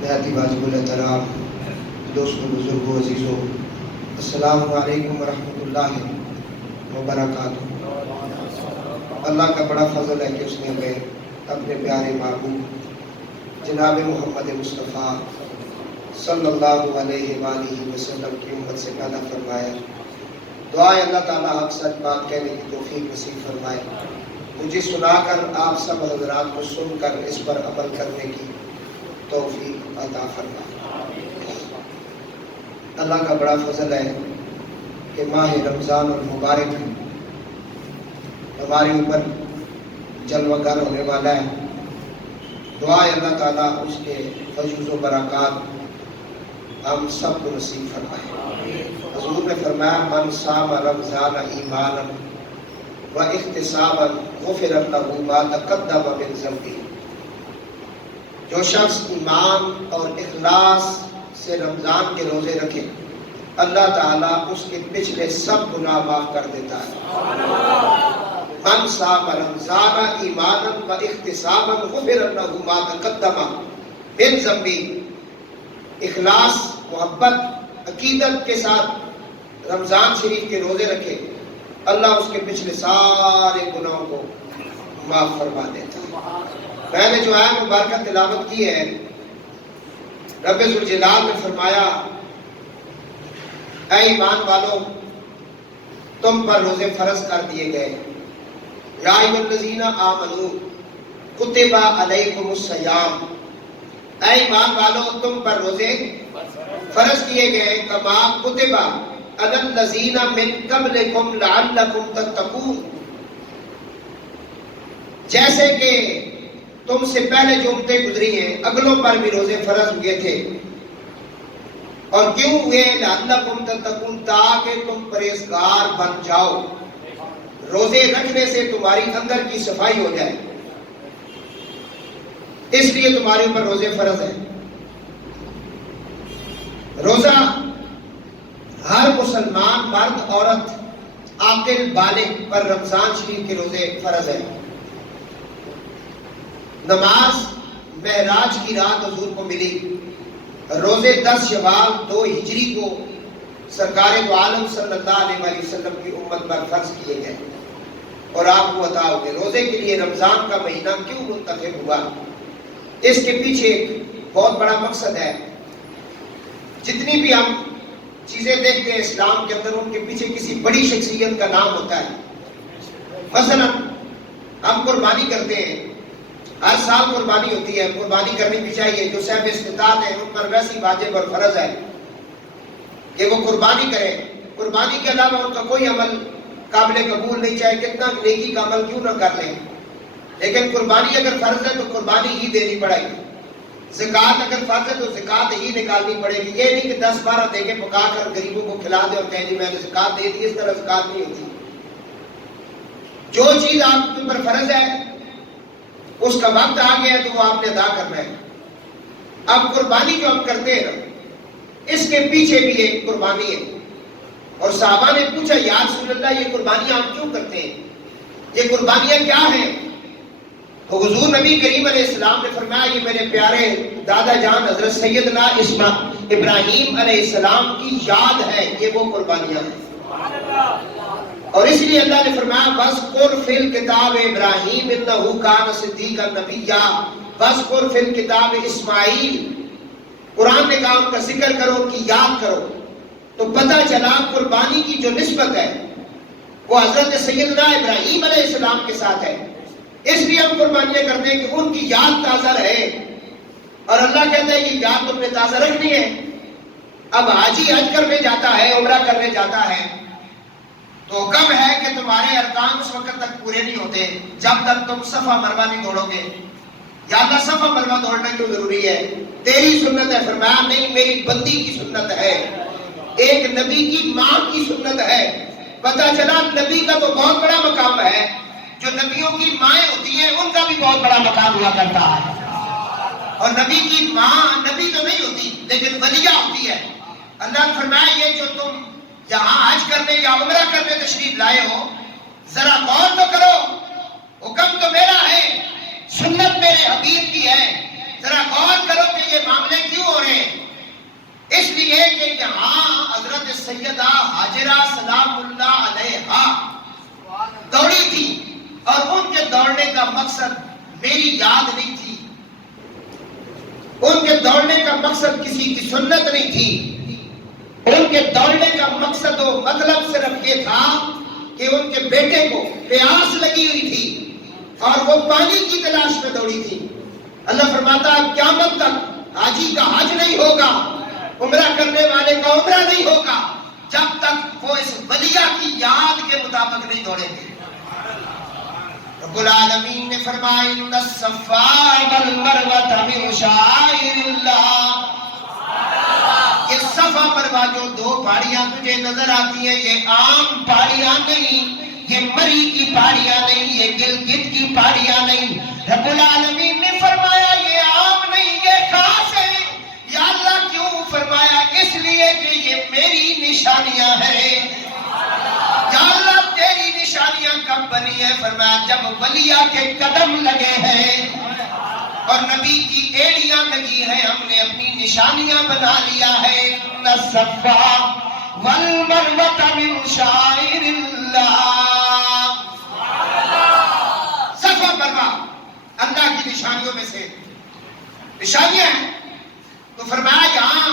نہایت واجب الاحترام دوستوں، بزرگوں، عزیزوں، السلام علیکم ورحمۃ اللہ وبرکاتہ۔ اللہ کا بڑا فضل ہے کہ اس نے ہمیں اپنے پیارے محبوب جناب محمد مصطفیٰ صلی اللہ علیہ وآلہ وسلم کی امت سے پیدا فرمایا۔ دعا ہے اللہ تعالیٰ حق سچ بات کہنے کی توفیق نصیب فرمائے، مجھے سنا کر آپ سب حضرات کو سن کر اس پر عمل کرنے کی توفیق عطا فرمائے۔ اللہ کا بڑا فضل ہے کہ ماہ رمضان المبارک ہمارے اوپر جلوہ گر ہونے والا ہے۔ دعا ہے اللہ تعالیٰ اس کے فیض و برکات ہم سب کو نصیب فرمائے۔ حضور نے فرمایا من صام رمضان ایمانا و احتسابا غفر له ما تقدم من ذنبہ۔ جو شخص ایمان اور اخلاص سے رمضان کے روزے رکھے، اللہ تعالیٰ اس کے پچھلے سب گناہ معاف کر دیتا ہے۔ من صام رمضان ایمانا و احتسابا غفر له ما تقدم من ذنبہ۔ اخلاص، محبت، عقیدت کے ساتھ رمضان شریف کے روزے رکھے، اللہ اس کے پچھلے سارے گناہوں کو معاف فرما دیتا ہے۔ میں نے جو آیت مبارکہ تلاوت کی ہے، رب ذوالجلال نے فرمایا اے ایمان والو، تم پر روزے فرض کر دیے گئے۔ یا ایھا الذین آمنوا کتب علیکم الصیام۔ اے ایمان والو، تم پر روزے فرض کیے گئے کما کتب علی الذین من قبلکم لعلکم تتقون، جیسے کہ تم سے پہلے جو امتیں گزری ہیں اگلوں پر بھی روزے فرض ہوئے تھے۔ اور کیوں ہوئے؟ لعلکم تتقون، تاکہ تم پرہیزگار بن جاؤ، روزے رکھنے سے تمہاری اندر کی صفائی ہو جائے، اس لیے تمہارے اوپر روزے فرض ہیں۔ روزہ ہر مسلمان مرد عورت عاقل بالغ پر رمضان شریف کے روزے فرض ہیں۔ نماز معراج کی رات حضور کو ملی، روزے 10 شوال 2 ہجری کو سرکار دو عالم صلی اللہ علیہ وسلم کی امت پر فرض کیے گئے اور آپ کو عطا ہوئے۔ روزے کے لیے رمضان کا مہینہ کیوں منتخب ہوا؟ اس کے پیچھے ایک بہت بڑا مقصد ہے۔ جتنی بھی ہم چیزیں دیکھتے ہیں اسلام کے اندر، ان کے پیچھے کسی بڑی شخصیت کا نام ہوتا ہے۔ مثلا ہم قربانی کرتے ہیں، ہر سال قربانی ہوتی ہے، قربانی کرنی بھی چاہیے۔ جو صاحب استطاعت ہیں ان پر ویسی واجب اور فرض ہے کہ وہ قربانی کریں۔ قربانی کے علاوہ ان کا کوئی عمل قابل قبول نہیں، چاہے کتنا نیکی کا عمل کیوں نہ کر لیں، لیکن قربانی اگر فرض ہے تو قربانی ہی دینی پڑے گی۔ زکوٰۃ اگر فرض ہے تو زکوٰۃ ہی نکالنی پڑے گی۔ یہ نہیں کہ 10-12 دیگیں پکا کر غریبوں کو کھلا دے اور کہے جی میں نے زکوٰۃ دے دی، اس طرح زکوٰۃ نہیں ہوتی۔ جو چیز آپ کے اوپر فرض ہے اس کا وقت آ گیا تو وہ آپ نے ادا کرنا ہے۔ اب قربانی جو ہم کرتے ہیں نا، اس کے پیچھے بھی ایک قربانی ہے۔ اور صحابہ نے پوچھا یا رسول اللہ، یہ قربانیاں آپ کیوں کرتے ہیں؟ یہ قربانیاں کیا ہیں؟ تو حضور نبی کریم علیہ السلام نے فرمایا یہ میرے پیارے دادا جان حضرت سیدنا ابراہیم علیہ السلام کی یاد ہے، یہ وہ قربانیاں ہیں۔ اور اس لیے اللہ نے فرمایا وَاذْكُرْ فِي الْكِتَابِ إِبْرَاهِيمَ إِنَّهُ كَانَ صِدِّيقًا نَبِيًّا وَاذْكُرْ فِي الْكِتَابِ إِسماعیل۔ قرآن نے کہا ان کا ذکر کرو، ان کی یاد کرو۔ تو پتہ چلا قربانی کی جو نسبت ہے وہ حضرت سیدنا ابراہیم علیہ السلام کے ساتھ ہے۔ اس لیے ہم قربانیاں کرتے ہیں کہ ان کی یاد تازہ رہے۔ اور اللہ کہتا ہے یہ یاد تم نے تازہ رکھنی ہے۔ اب حاجی حج کرنے جاتا ہے، عمرہ کرنے جاتا ہے، تو حکم ہے کہ تمہارے ارکان اس وقت تک پورے نہیں ہوتے جب تک تم صفا مروہ نہیں دوڑو گے۔ یا اللہ صفا مروہ دوڑنا کیوں ضروری ہے؟ تیری سنت ہے؟ فرمایا نہیں، میری بندی کی سنت ہے، ایک نبی کی ماں کی سنت ہے۔ پتہ چلا نبی کا تو بہت بڑا مقام ہے، جو نبیوں کی مائیں ہوتی ہیں ان کا بھی بہت بڑا مقام ہوا کرتا ہے۔ اور نبی کی ماں نبی تو نہیں ہوتی لیکن ولیہ ہوتی ہے۔ اللہ نے فرمایا یہ جو تم یہاں حج کرنے یا عمرہ کرنے تشریف لائے ہو، ذرا غور تو کرو، حکم تو میرا ہے، سنت میرے حبیب کی ہے، ذرا غور کرو کہ یہ معاملے کی مقصد کسی کی سنت نہیں تھی، ان کے دوڑنے کا مقصد و مطلب صرف یہ تھا کہ ان کے بیٹے کو پیاس لگی ہوئی تھی اور وہ پانی کی تلاش میں دوڑی تھی۔ اللہ فرماتا ہے قیامت تک حاجی کا حج نہیں ہوگا، عمرہ کرنے والے کا عمرہ نہیں ہوگا، جب تک وہ اس ولیہ کی یاد کے مطابق نہیں دوڑیں گے۔ رب العالمین نے فرمایا ان الصفا والمروہ من شعائر اللہ، یہ صفا مروہ جو دو پہاڑیاں تجھے نظر آتی ہیں یہ عام پہاڑیاں نہیں، یہ مری کی پہاڑیاں نہیں، یہ گلگت کی پہاڑیاں نہیں۔ رب العالمین نے فرمایا یہ عام نہیں، یہ خاص ہے۔ یا اللہ کیوں فرمایا؟ اس لیے کہ یہ میری نشانیاں ہیں۔ یا اللہ تیری نشانیاں کب بنی ہیں؟ فرمایا جب ولیہ کے قدم لگے ہیں اور نبی کی ایڑیاں لگی ہیں، ہم نے اپنی نشانیاں بنا لیا ہے۔ ان الصفا والمروہ من شعائر اللہ، صفا مروہ اللہ کی نشانیوں میں سے نشانیاں ہیں۔ تو فرمایا یہاں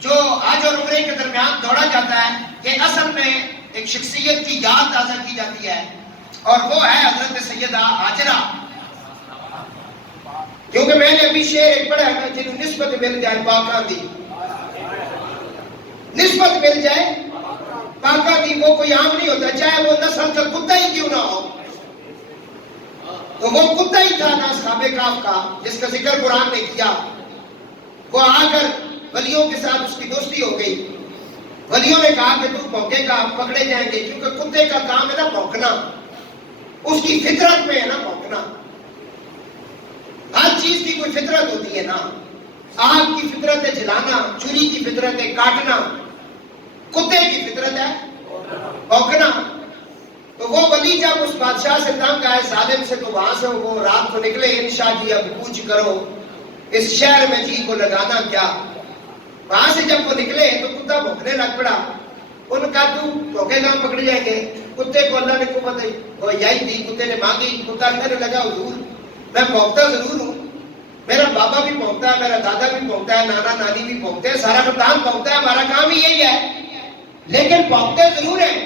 جو حج اور عمرے کے درمیان دوڑا جاتا ہے یہ اصل میں ایک شخصیت کی یاد تازہ کی جاتی ہے، اور وہ ہے حضرت سیدہ ہاجرہ۔ کیونکہ میں نے ابھی شعر ایک پڑھا ہے، جنہوں نسبت مل جائے پاکاں دی، نسبت مل جائے پاکاں دی، وہ کوئی عام نہیں ہوتا، چاہے وہ نسل کا کتا ہی کیوں نہ ہو۔ تو وہ کتا ہی تھا نا اصحاب کہف کا، جس کا ذکر قرآن نے کیا۔ وہ آ کر ولیوں کے ساتھ اس کی دوستی ہو گئی۔ ولیوں نے کہا کہ تو بھونکے گا پکڑے جائیں گے، کیونکہ کتے کا کام ہے نا بھونکنا، اس کی فطرت میں ہے نا بھونکنا۔ ہر چیز کی کوئی فطرت ہوتی ہے نا، آگ کی فطرت ہے جلانا، چھری کی فطرت ہے کاٹنا، کتے کی فطرت ہے بھونکنا۔ تو وہ ولی جب اس بادشاہ سے تنگ آئے ظالم سے، تو وہاں سے وہ رات کو نکلے، انشاء جی اب کوچ کرو، اس شہر میں جی کو لگانا کیا۔ وہاں سے جب وہ نکلے تو کتا بھونکنے لگ پڑا۔ ان کا تو بھونکے گا پکڑ جائیں گے۔ کتے کو اللہ نے قوت دی، وہ یہی دی، کتے نے مانگی۔ کتا کہنے لگا حضور میں بھونکتا ضرور ہوں، میرا بابا بھی بھونکتا ہے، میرا دادا بھی بھونکتا ہے، نانا نانی بھی بھونکتے ہیں، سارا خاندان بھونکتا ہے، ہمارا کام ہی یہی ہے، لیکن بھونکتے ضرور ہیں،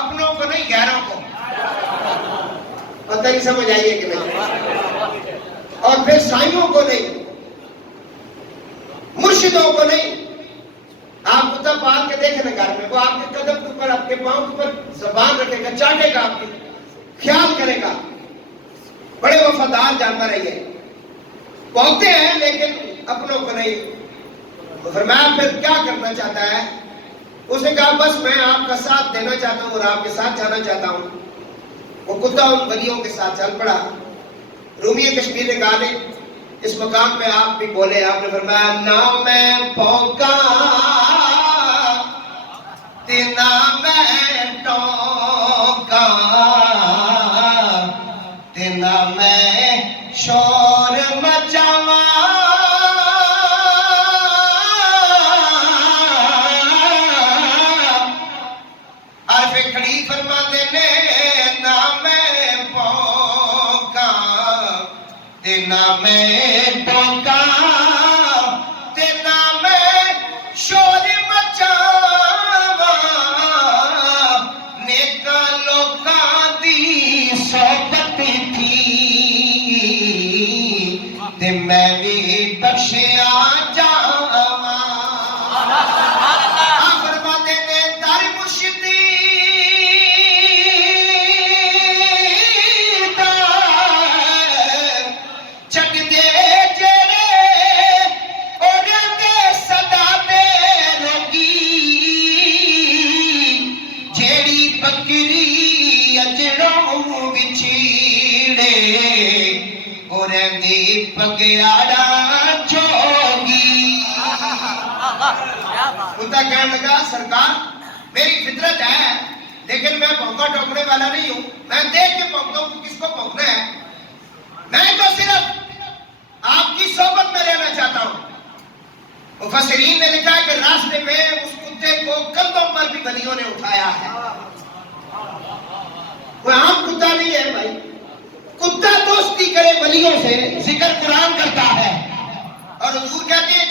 اپنوں کو نہیں غیروں کو۔ پتہ نہیں سمجھ آئیے کہ نہیں؟ اور پھر سائیوں کو نہیں، مرشدوں کو نہیں۔ آپ کتا پال کے دیکھیں نا گھر میں، وہ آپ کے قدم کے اوپر، آپ کے پاؤں کے اوپر زبان رکھے گا، چاٹے گا، آپ کی خیال کرے گا، بڑے وفادار جانور ہے یہ۔ بھونکتے ہیں لیکن اپنوں کو نہیں۔ تو فرمایا پھر کیا کرنا چاہتا ہے؟ اس نے کہا بس میں آپ کا ساتھ دینا چاہتا ہوں اور آپ کے ساتھ جانا چاہتا ہوں۔ وہ کتا ان ولیوں کے ساتھ چل پڑا۔ رومی کشمیر نے کہا نے اس مقام میں آپ بھی بولے، آپ نے فرمایا نہ میں بھونکا تے نہ میں ٹونکا تے نہ میں شور مچاواں، عارف کھڑی فرماتے نے نہ میں بھونکا تے نہ میں ٹونکا تے نہ میں شور مچاواں، نیکاں لوکاں دی صحبت تھی تے میں بھی بخشیا جاواں۔ فرماتے نے در مرشدی دا چک دے جڑے اور دے صدا دے روگی، جیڑی بکری اجڑوں وچھیڑے اور دی پگیاڑا جوگی۔ کتا کہنے لگا سرکار میری فطرت ہے لیکن میں بھونکا ٹوکنے والا نہیں ہوں، میں دیکھ کے بھونکتا ہوں کہ کس کو بھونکنا ہے، میں تو صرف آپ کی صحبت میں رہنا چاہتا ہوں۔ مفسرین نے لکھا ہے کہ راستے میں اس کتے کو کندھوں پر بھی ولیوں نے اٹھایا ہے۔ کوئی عام کتا نہیں ہے بھائی، کتا دوستی کرے ولیوں سے، ذکر قرآن کرتا ہے، اور حضور کہتے ہیں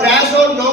309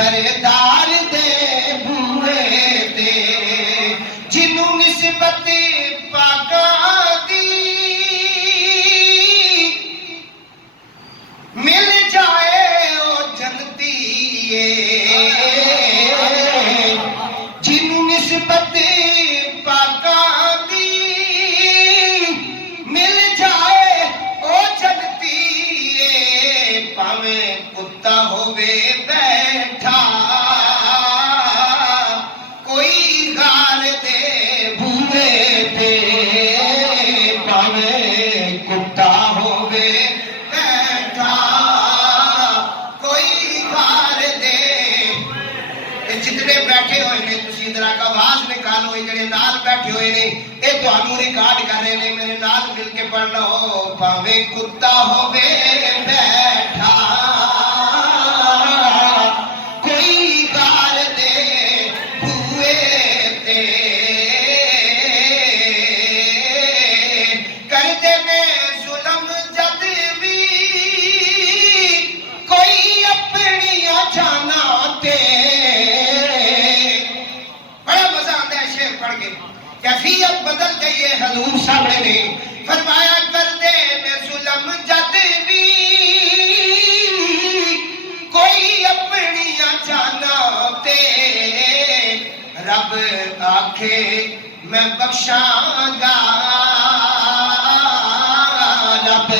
سردار دے بوئے تے جنوں نسبت پاکاں دی مل جائے او جنتی جنوں نسبت پاکاں دی مل جائے او جنتی پاویں کتا ہووے بیٹھا کوئی غار دے بوئے تے پاویں کتا ہووے بیٹھا کوئی غار دے جتنے بیٹھے ہوئے نے تسی ذرا آواز نکالو یہ جڑے نال بیٹھے ہوئے نے اے تہانوں ریکارڈ کر رہے نے میرے نال مل کے پڑھ لو پاویں کتا ہووے بیٹھا کوئی غار دے بوئے تے کردے نے ظلم جد بھی کوئی اپنی جانا تے بڑا مزہ آتا ہے شعر پڑھ کے کیفیت بدل گئی ہے حضور سامنے نے فرمایا کردے نے ظلم جد بھی کوئی اپنی جانا تے رب آکھے میں بخشاں گا رب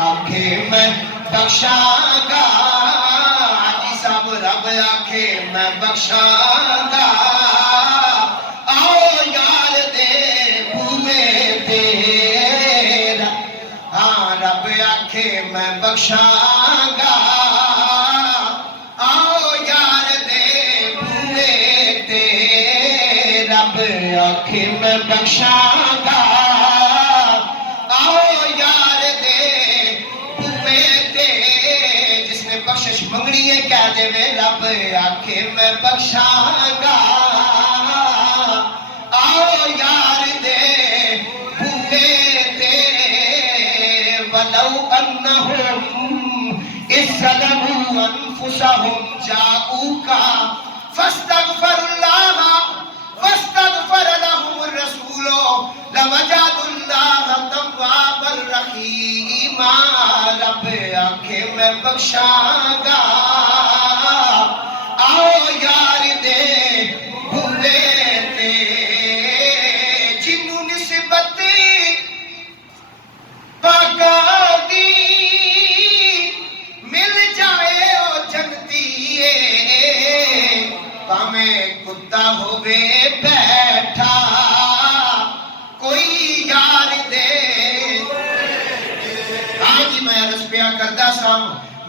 آکھے میں بخشاں گا حاجی صاحب رب آکھے میں بخشاں گا آؤ یار دے بوئے تے ہاں رب آکھے میں بخشاں گا آؤ یار دے بوئے تے رب آکھے میں بخشاں گا آؤ یار دے بوئے تے جس نے بخشش منگنی ہے کہہ دے وے رب آکھے میں بخشاں گا آؤ یار دے بوئے تے ولو انہم اذ ظلموا انفسہم جاؤوک فاستغفروا اللہ واستغفر لهم الرسول لوجدوا اللہ توابا رحیما رب آکھے میں بخشاں گا آؤ یار دے بھولے تے جنوں نسبت پاکاں دی مل جائے او جنتی پاویں کتا ہووے بیٹھا کوئی یار دے ہاں جی میں عرض پیا کردا سا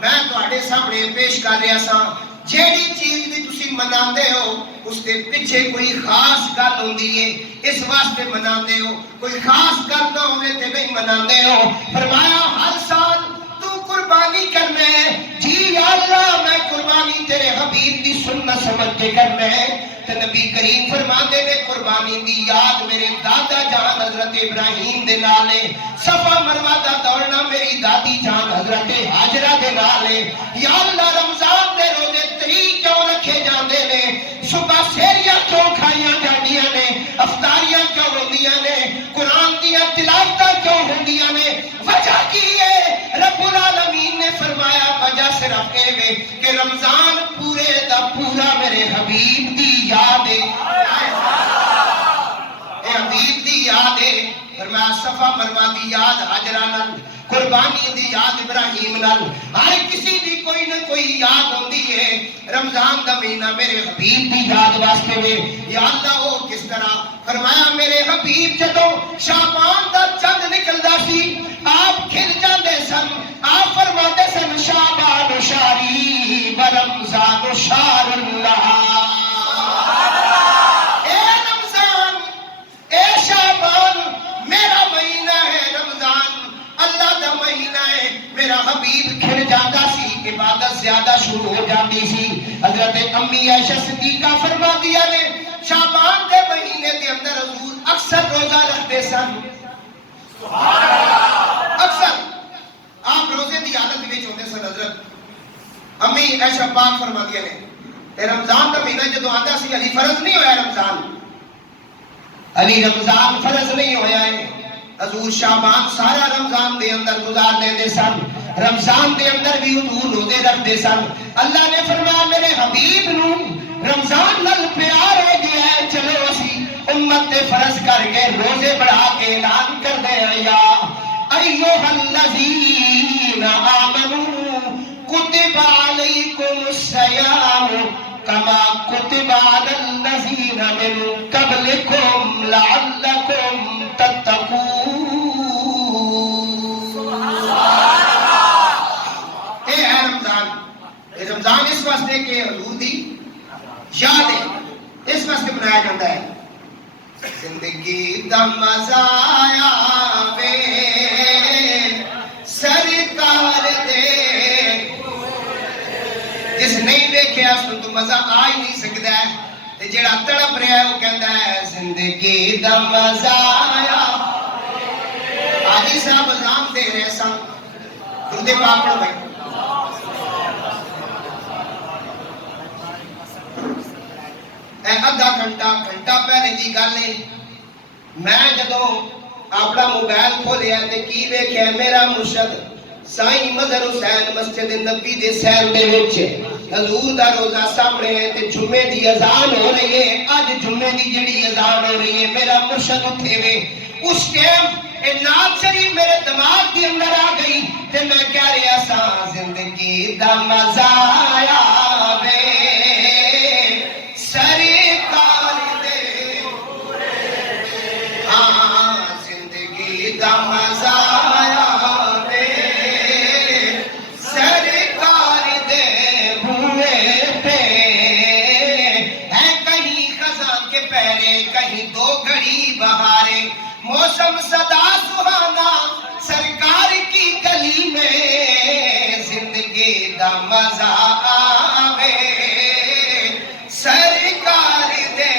میں تواڈے سامنے پیش کر رہا سا جیڑی چیز بھی تسی مناندے ہو اس کے پیچھے کوئی خاص گل ہوندی ہے اس واسطے مناندے ہو کوئی خاص گل نہ ہوے تے نہیں مناندے ہو فرمایا ہر سال تو قربانی کرنا ہے جی یا اللہ میں قربانی تیرے حبیب دی سنت سمجھ کے کرنا ہے تے نبی کریم فرماندے نے قربانی دی یاد میرے دادا جان حضرت ابراہیم دے نال ہے صفا مروہ دا دوڑنا میری دادی جان حضرت ہاجرہ دے نال ہے یا اللہ رمضان دے روزے طریق کیوں رکھے جاندے نے صبح سیریاں کیوں کھائیاں جاندیاں نے افطاریاں کیوں ہوندیاں نے قرآن دیاں تلاوتاں کیوں ہوندیاں نے وجہ کی ہے رب العالمین نے فرمایا وجہ صرف اے وے کہ رمضان پورے دا پورا میرے حبیب دی یاد ہے اے حبیب دی یاد ہے فرمایا صفا مروہ دی یاد حاجرہ نال قربانی دی یاد ابراہیم نال ہر کسی دی کوئی نہ کوئی یاد ہوندی ہے رمضان دا مہینہ میرے حبیب دی یاد واسطے وے یا اللہ وہ کس طرح فرمایا میرے حبیب جدوں شعبان دا چند نکلدا سی آپ کھل جاندے سن آپ فرماتے سن شعبان شاری و رمضان شار اللہ اے رمضان اے شعبان میرا مہینہ ہے رمضان اللہ دا مہینہ ہے میرا حبیب کھل جاتا سی عبادت زیادہ شروع ہو جاتی سی حضرت امی عائشہ صدیقہ فرما دیا نے شعبان کے مہینے کے اندر حضور اکثر روزہ رکھتے سن اکثر آپ روزے دی عادت وچ ہوندے سن حضرت امی عائشہ پاک فرماتی نے کہ رمضان کا مہینہ جدو آتا سی علی فرض نہیں ہویا رمضان، علی رمضان فرض نہیں ہویا ہے، حضور شعبان سارا رمضان دے اندر گزار دے سن، رمضان دے اندر بھی حضور روزے رکھتے سن۔ اللہ نے فرمایا میرے حبیب نو رمضان نال پیار ہو گیا ہے، چلو اسی امت تے فرض کر کے روزے بڑھا کے اعلان کر دے یا ایھا الذین آمنوا کتب علیکم الصیام کما کتب علی الذین من قبلکم لعلکم تتقون۔ اے ہے رمضان اس واسطے کہ حضور دی یاد ہے، اس واسطے منایا جاتا ہے۔ زندگی دا مزہ آیا وے سرکار دے، جس نہیں دیکھیا اس تو مزہ آ ہی نہیں سکتا ہے، تے جیڑا تڑپ رہا ہے وہ کہندا ہے زندگی دا مزہ آیا۔ حاجی صاحب اذان دے رہے سن، درود پاک پڑھو بھائی۔ ادھا گھنٹہ پہلے دی گل ہے، میں جدو اپنا موبائل کھولیا تے کی ویکھیا میرا مرشد سائیں مظہر حسین مسجد نبی دے سیل دے وچ حضور دا روزہ سامنے ہے تے جمعے دی اذان ہو رہی ہے۔ اج جمعے دی جڑی اذان ہو رہی ہے میرا مرشد اٹھے وے، اس ٹائم نعت شریف میرے دماغ کے اندر آ گئی تے میں کہہ رہا سا زندگی دا مزہ آیا وے سرکار دے، ہاں زندگی دا مزہ آیا وے سرکار دے بوئے پہ، ہے کہیں خزاں کے پہرے کہیں دو گھڑی بہارے، موسم صدا سہانا سرکار کی گلی میں، زندگی دا مزہ آوے سرکار دے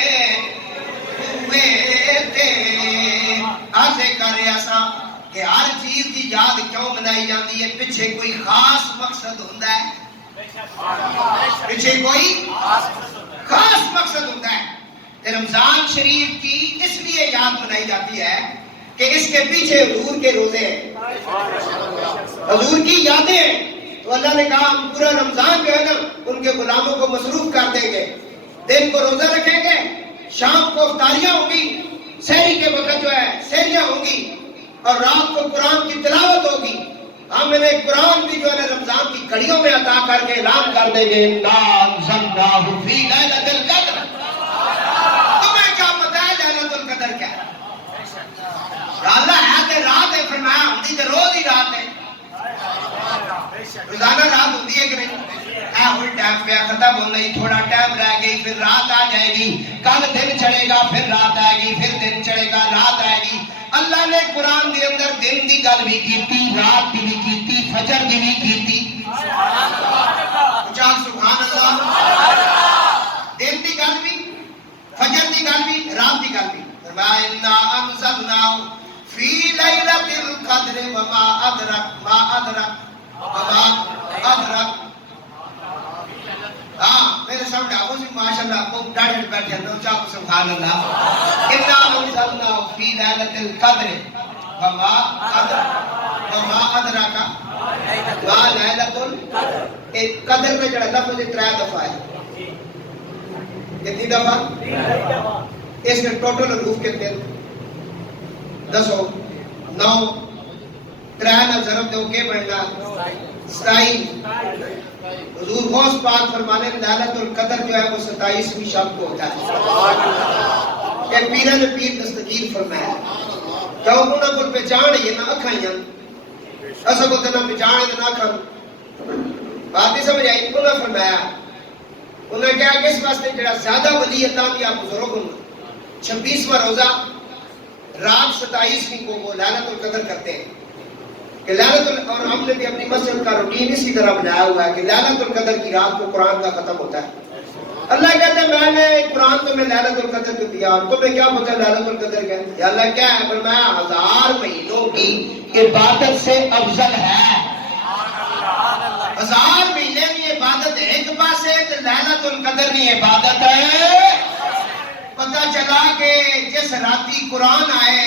ہوئے تے۔ آسے کر رہا سا کہ ہر چیز کی یاد کیوں منائی جاتی ہے، پیچھے کوئی خاص مقصد ہوتا ہے، پیچھے کوئی خاص مقصد ہوتا ہے۔ رمضان شریف کی اس لیے یاد منائی جاتی ہے کہ اس کے پیچھے حضور کے روزے ہیں، حضور کی یادیں ہیں، تو اللہ نے کہا ہم پورا رمضان جو ہے نا ان کے غلاموں کو مصروف کر دیں گے، دن کو روزہ رکھیں گے، شام کو افطاریاں ہوں گی، سحری کے وقت جو ہے سحریاں ہوں گی، اور رات کو قرآن کی تلاوت ہوگی۔ ہم انہیں قرآن بھی جو ہے رمضان کی گھڑیوں میں عطا کر کے اعلان کر دیں گے اِنَّا أَنزَلْنَاهُ فِي لَيْلَةِ الْقَدْرِ۔ تمہیں کیا پتہ ہے لیلۃ القدر کیا ہے؟ اللہ ہے تے رات ہے، فرمایا ہوندی تے روز ہی رات ہے، روزانہ رات ہوتی ہے کہ نہیں؟ اے ہوئی ٹائم پہ ختم ہو گئی، تھوڑا ٹائم رہ گئی، پھر رات آ جائے گی، کل دن چڑھے گا پھر رات آئے گی، پھر دن چڑھے گا رات آئے گی۔ اللہ نے قرآن کے اندر دن دی گل بھی کیتی، رات دی بھی کیتی، فجر دی بھی کیتی، چاہ سبحان اللہ، دن دی گل بھی، فجر دی گل بھی، رات دی گل بھی۔ فرمایا اِنَّا أَنزَلْنَاهُ فِي لَيْلَةِ الْقَدْرِ وَمَا أَدْرَكَ مَا أَدْرَكَ وَمَا أَدْرَكَ۔ ہاں میرے سامنے آپ سے ماشاءاللہ کو ڈاڑھ بیٹھے ہیں، چاہو سبحان اللہ۔ اِنَّا أَنزَلْنَاهُ فِي لَيْلَةِ الْقَدْرِ وَمَا أَدْرَكَ وَمَا أَدْرَكَ مَا لَيْلَةُ الْقَدْرِ۔ قدر میں جڑا لفظ 3 دفعہ ہے، کتنی دفعہ؟ اس میں ٹوٹل حروف کتنے ہیں؟ 10 9 3 نہ ضرب دو کے بننا 27۔ حضور غوث پاک فرمانے لیلۃ القدر جو ہے وہ 27ویں شب کو ہوتا ہے۔ کہ پیرہ نے پیر دستگیر فرمایا کیوں انہوں کو پہچان ہے نہ اکھائیاں، ایسا کو نہ پہچان ہے نہ اکھاں، بات نہیں سمجھ آئی؟ انہوں نے فرمایا، انہوں نے کہا کہ اس واسطے جڑا زیادہ ولی اللہ کی آپ بزرگ ہوں 26واں روزہ رات 27ویں کو وہ لیلۃ القدر کرتے ہیں کہ اور ہم نے بھی اپنی مسجد کا روٹین اسی طرح بنایا ہوا ہے کہ لیلۃ القدر کی رات کو قرآن کا ختم ہوتا ہے۔ اللہ کہتے ہیں میں نے قرآن تمہیں لیلۃ القدر کو دیا، اور تمہیں کیا پتہ لیلۃ القدر کیا ہے؟ یا اللہ کیا ہے؟ فرمایا 1000 مہینوں کی عبادت سے افضل ہے، 1000 مہینے کی عبادت عبادت ایک پاسے تو لیلۃ القدر نہیں عبادت ہے. پتہ چلا کہ جس راتی قرآن آئے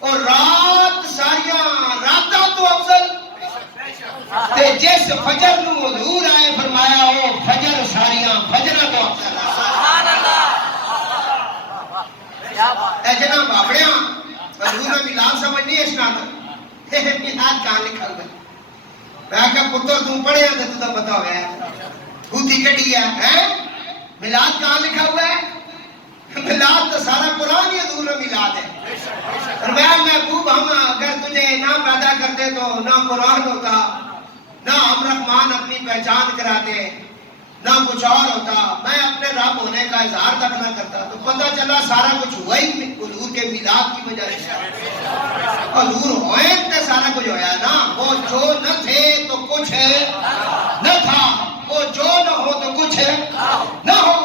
اور رات ساریاں راتاں تو افضل تے جس فجر نو حضور آئے فرمایا او فجر ساریاں فجراں تو افضل. سبحان اللہ. اے جناب بابڑیاں حضور نے میلاد سمجھنی ہے. اس نال میلاد کہاں لکھا ہوا ہے؟ میں کہا پتر تم پڑھے ہیں تو پتا ہوا ہے بھوتی کٹی ہے. میلاد کہاں لکھا ہوا ہے؟ میلاد تو سارا قرآن ہی حضور میں میلاد ہے. فرمایا محبوب ہم اگر تجھے نہ پیدا کرتے تو نہ قرآن ہوتا, نہ ہم رحمان اپنی پہچان کراتے, نہ کچھ اور ہوتا, میں اپنے رب ہونے کا اظہار تک نہ کرتا. تو پتہ چلا سارا کچھ ہوا ہی حضور کے میلاد کی وجہ سے. حضور ہوئے تو سارا کچھ ہویا نا. وہ جو نہ تھے تو کچھ نہ تھا, وہ جو نہ ہو تو کچھ نہ ہو.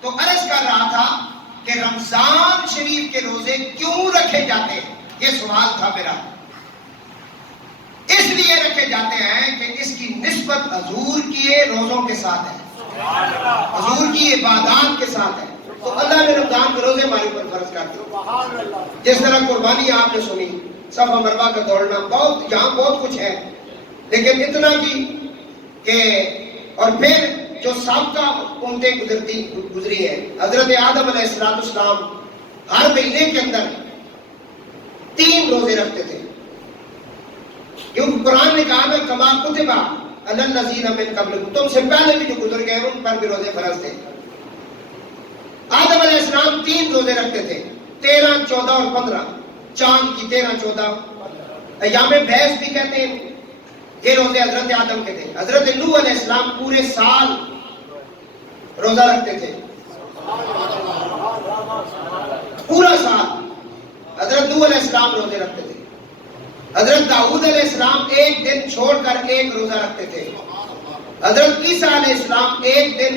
تو عرض کر رہا تھا کہ رمضان شریف کے روزے کیوں رکھے جاتے ہیں, یہ سوال تھا میرا. اس لیے رکھے جاتے ہیں کہ اس کی نسبت حضور کی روزوں کے ساتھ ہے, حضور کی عبادات کے ساتھ ہے. تو اللہ نے رمضان کے روزے ہمارے اوپر فرض کر دیے. جس طرح قربانی آپ نے سنی, صفا مروا کا دوڑنا, بہت یہاں بہت کچھ ہے, لیکن اتنا کی کہ اور پھر جو سابقہ امتیں گزری ہیں. حضرت آدم علیہ السلام ہر مہینے کے اندر 3 روزے رکھتے تھے, کیونکہ قرآن نے کہا نا کما کتبا علی الذین من قبلکم, تم سے پہلے بھی جو گزر گئے ان پر بھی روزے فرض تھے. آدم علیہ السلام 3 روزے رکھتے تھے, 13, 14 اور 15. چاند کی 13, 14 ایام بحث بھی کہتے ہیں. یہ روزے حضرت آدم کے تھے. حضرت نوح علیہ السلام پورے سال روزہ رکھتے تھے, پورا سال حضرت نوح علیہ السلام روزے رکھتے تھے. حضرت داؤد علیہ السلام ایک دن چھوڑ کر ایک روزہ رکھتے تھے. حضرت عیسیٰ علیہ السلام ایک دن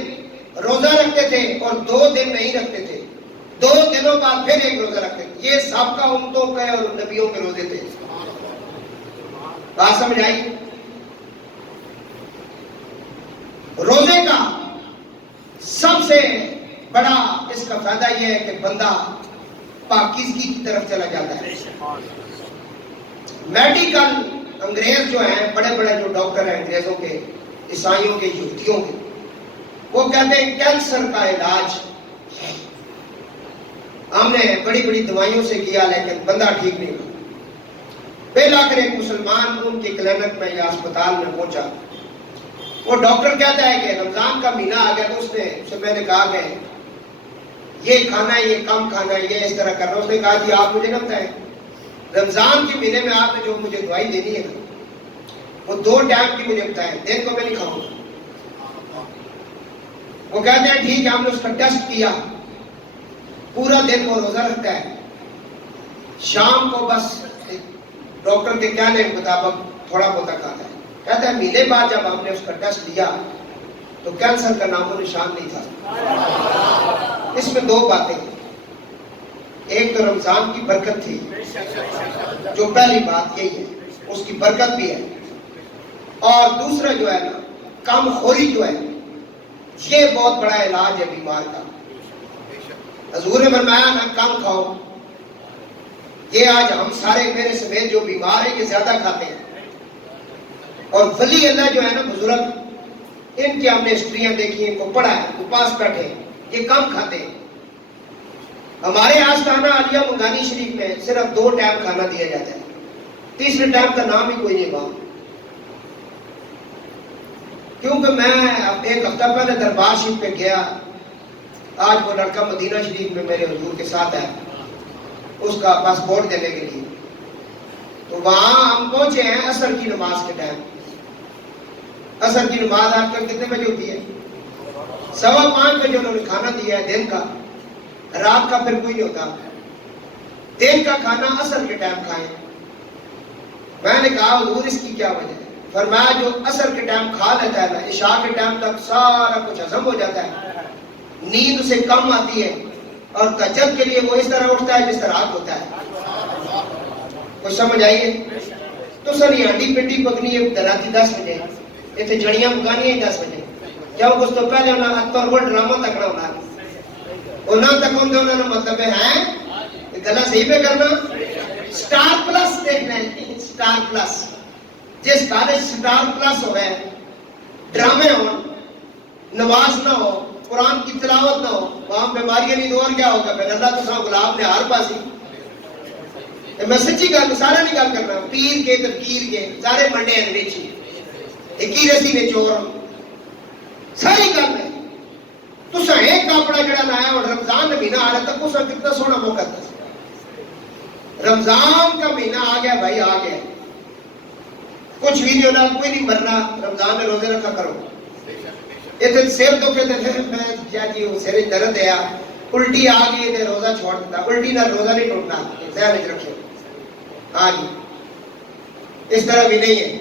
روزہ رکھتے تھے اور 2 دن نہیں رکھتے تھے. 2 دنوں بعد پھر ایک روزہ رکھتے تھے. یہ سابقہ امتوں کے اور نبیوں کے روزے تھے. بات سمجھ آئی؟ روزے کا سب سے بڑا اس کا فائدہ یہ ہے کہ بندہ پاکیزگی کی طرف چلا جاتا ہے. میڈیکل انگریز جو ہیں, بڑے بڑے جو ڈاکٹر ہیں انگریزوں کے, عیسائیوں کے, یہودیوں کے, وہ کہتے ہیں کینسر کا علاج ہم نے بڑی بڑی دوائیوں سے کیا لیکن بندہ ٹھیک نہیں ہوا. پہلا کر ایک مسلمان ان کی کلینک میں یا اسپتال میں پہنچا. وہ ڈاکٹر کہتا ہے کہ رمضان کا مہینہ آ گیا, تو اس سے میں نے کہا کہ یہ کھانا ہے, یہ کم کھانا ہے, یہ اس طرح کرنا. اس نے کہا جی آپ مجھے نہ بتائیں, رمضان کے مہینے میں آپ نے جو مجھے دوائی دینی ہے وہ 2 ٹائم کی مجھے بتائیں, دن کو میں نہیں کھاؤں گا. وہ کہتے ہیں ٹھیک ہے. ہم نے اس کا ٹیسٹ کیا, پورا دن وہ روزہ رکھتا ہے, شام کو بس ڈاکٹر کے کہنے کے مطابق تھوڑا بہت کھاتا ہے. کہتا ہے مہینے بعد جب ہم نے اس کا ٹیسٹ لیا تو کینسر کا نام و نشان نہیں تھا. اس میں 2 باتیں, ایک تو رمضان کی برکت تھی, جو پہلی بات یہی ہے, اس کی برکت بھی ہے, اور دوسرا جو ہے نا کم خوری جو ہے, یہ بہت بڑا علاج ہے بیمار کا. حضور نے فرمایا نا کم کھاؤ. یہ آج ہم سارے میرے سمیت جو بیمار ہیں یہ زیادہ کھاتے ہیں, اور ولی اللہ جو ہے نا بزرگ, ان کی ہم نے ہسٹریاں دیکھی, ان کو پڑھا ہے, ان کو پاس بیٹھے, یہ کم کھاتے ہیں. ہمارے آستانہ عالیہ منگانی شریف میں صرف 2 ٹائم کھانا دیا جاتا ہے, تیسرے ٹائم کا نام ہی کوئی نہیں وہاں. کیونکہ میں ایک ہفتہ پہلے دربار شریف پہ گیا, آج وہ لڑکا مدینہ شریف میں میرے حضور کے ساتھ ہے, اس کا پاسپورٹ دینے کے لیے. تو وہاں ہم پہنچے ہیں عصر کی نماز کے ٹائم. عصر کی نماز آج کل کتنے بجے ہوتی ہے؟ 5:15 بجے انہوں نے کھانا دیا ہے دن کا. رات کا پھر کوئی نہیں ہوتا. دن کا کھانا عصر کے ٹائم کھائیں. میں نے کہا حضور اس کی کیا وجہ ہے؟ فرمایا جو عصر کے ٹائم کھا لیتا ہے نا, عشاء کے ٹائم تک سارا کچھ ہضم ہو جاتا ہے, نیند اسے کم آتی ہے, اور تہجد کے لیے وہ اس طرح اٹھتا ہے جس طرح رات ہوتا ہے. کچھ سمجھ آئیے؟ تو سر یہ ہڈی پنڈی پکنی ہے راتی 10 بجے, اتنے جڑیاں پکانی ہیں 10 بجے. کیوں اس تو پہلے انہوں نے طور پر ڈرامہ تکڑا ہونا انہوں تک انہوں نے مطلب ہے گلا صحیح پہ کرنا سٹار پلس دیکھنا ہے سٹار پلس جس کالج سٹار پلس ہو گئے ڈرامے ہو نماز نہ ہو قرآن کی تلاوت نہ ہو وہاں بیماریاں نہیں دور کیا ہوگا پھر اللہ تو ساں غلام نے ہر پاسی میں سچی گل سارا نہیں گل کرنا پیر کے تفکیر کے سارے منڈے ہیں ویچی ایک ہی رسی نے چور ساری گل ہے تو سا ایک کپڑا جڑا لایا اور رمضان کا مہینہ آ رہا تھا اس کتنا سونا موقع تھا رمضان کا مہینہ آ گیا بھائی آ گیا کچھ ویڈیو نہ کوئی نہیں مرنا رمضان میں روزے رکھا کرو یہ دن سیر دکھے تھے میں کیا جی وہ سیر درد ہے الٹی آ گئی تے روزہ چھوڑ دیتا الٹی نہ روزہ نہیں ٹوٹنا ذہن وچ رکھو ہاں جی اس طرح بھی نہیں ہے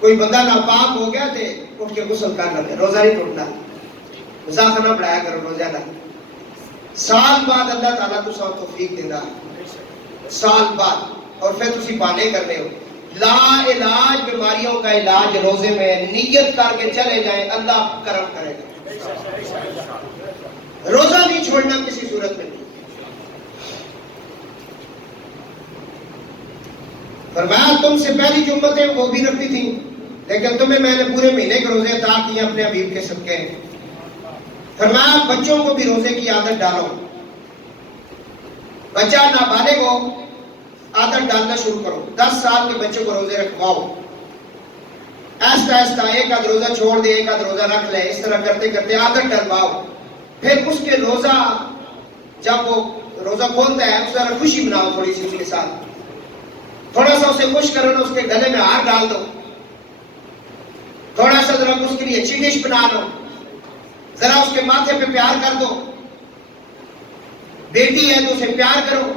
کوئی بندہ ناپاک ہو گیا تے اٹھ کے غسل کر لے روزہ نہیں ٹوٹنا مذاق نہ بڑھایا کرو روزہ نہ سال بعد اللہ تعالیٰ تو سب توفیق دے رہا سال بعد اور پھر تسی بانے کرنے ہو لا علاج بیماریوں کا علاج روزے میں نیت کر کے چلے جائیں اللہ کرم کرے گا روزہ نہیں چھوڑنا کسی صورت میں نہیں فرمایا تم سے پہلی جو امتیں وہ بھی رکھتی تھیں لیکن تمہیں میں نے پورے مہینے کے روزے عطا کیے اپنے حبیب کے صدقے فرمایا بچوں کو بھی روزے کی عادت ڈالو بچہ نابالغ ہو عادت ڈالنا شروع کرو 10 سال کے بچے کو روزے رکھواؤ ایسا ایسا ایک آدھ روزہ چھوڑ دے ایک آدھ روزہ رکھ لے اس طرح کرتے کرتے عادت ڈلواؤ پھر اس کے روزہ جب وہ روزہ کھولتا ہے اس طرح خوشی مناؤ تھوڑی سی اس کے ساتھ تھوڑا سا اسے خوش کرو اس کے گلے میں ہار ڈال دو تھوڑا سا ذرا اس کے لیے اچھی ڈش بنا لو ذرا اس کے ماتھے پہ پیار کر دو بیٹی ہے تو اسے پیار کرو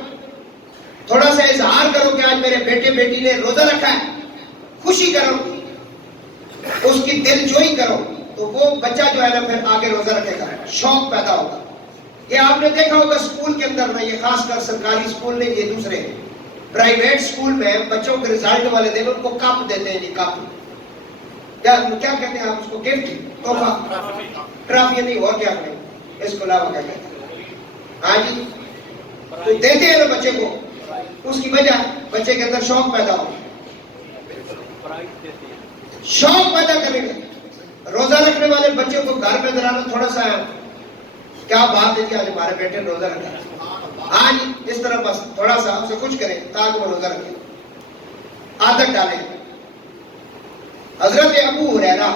تھوڑا سا اظہار کرو کہ آج میرے بیٹے بیٹی نے روزہ رکھا ہے خوشی کرو اس کی دل جوئی کرو تو وہ بچہ جو ہے نا پھر آگے روزہ رکھے گا شوق پیدا ہوگا یہ آپ نے دیکھا ہوگا اسکول کے اندر میں یہ خاص کر سرکاری اسکول نہیں یہ دوسرے پرائیویٹ اسکول میں بچوں کے رزلٹ والے دن ان کو کپ دیتے ہیں جی کپ کیا کہتے ہیں آپ اس کو گفٹ تحفہ ٹرافی نہیں اور کیا کریں اس کو علاوہ کیا کہتے ہیں ہاں جی تو دیتے ہیں نا بچے کو اس کی وجہ بچے کے اندر شوق پیدا ہو شوق پیدا کرے گا روزہ رکھنے والے بچے کو گھر میں دلانا تھوڑا سا کیا بات ہے کہ آج ہمارے بیٹے روزہ رکھا ہاں جی اس طرح بس تھوڑا سا اسے کچھ کریں تاکہ وہ روزہ رکھے عادت ڈالیں حضرت ابو ہریرہ